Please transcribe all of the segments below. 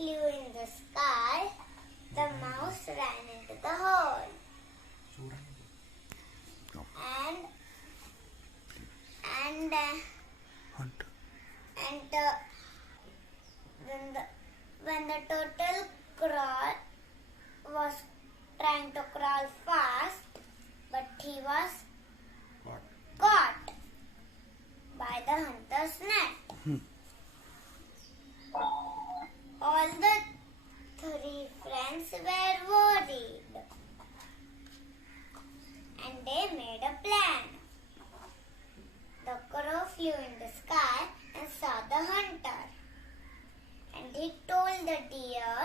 flew in the sky. The mouse ran into the hole. When the turtle was trying to crawl fast, but he was caught by the hunter's net. All the three friends were worried, and they made a plan. The crow flew in the sky and saw the hunter, and he told the deer,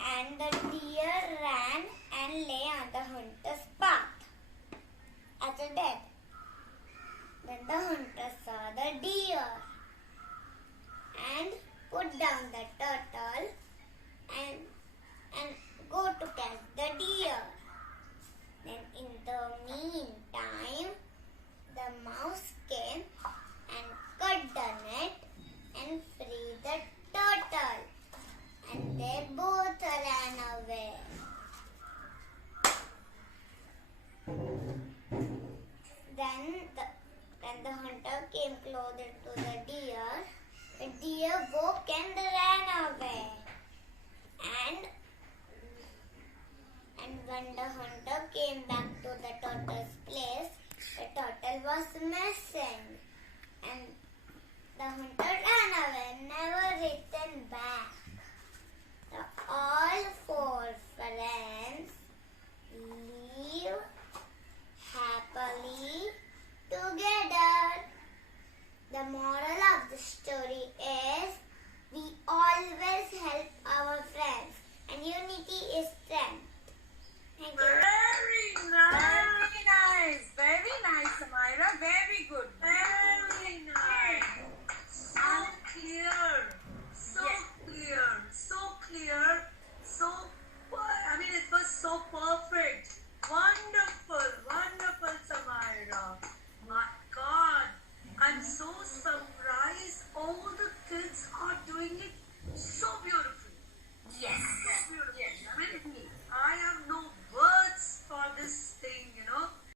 and the deer ran and lay on the hunter's path as dead. Then the hunter saw the deer and put down the turtle and go to catch the deer. Then in the meantime, the mouse came and cut the net and freed the turtle, and they both ran away. When the hunter came closer to the deer woke and ran away.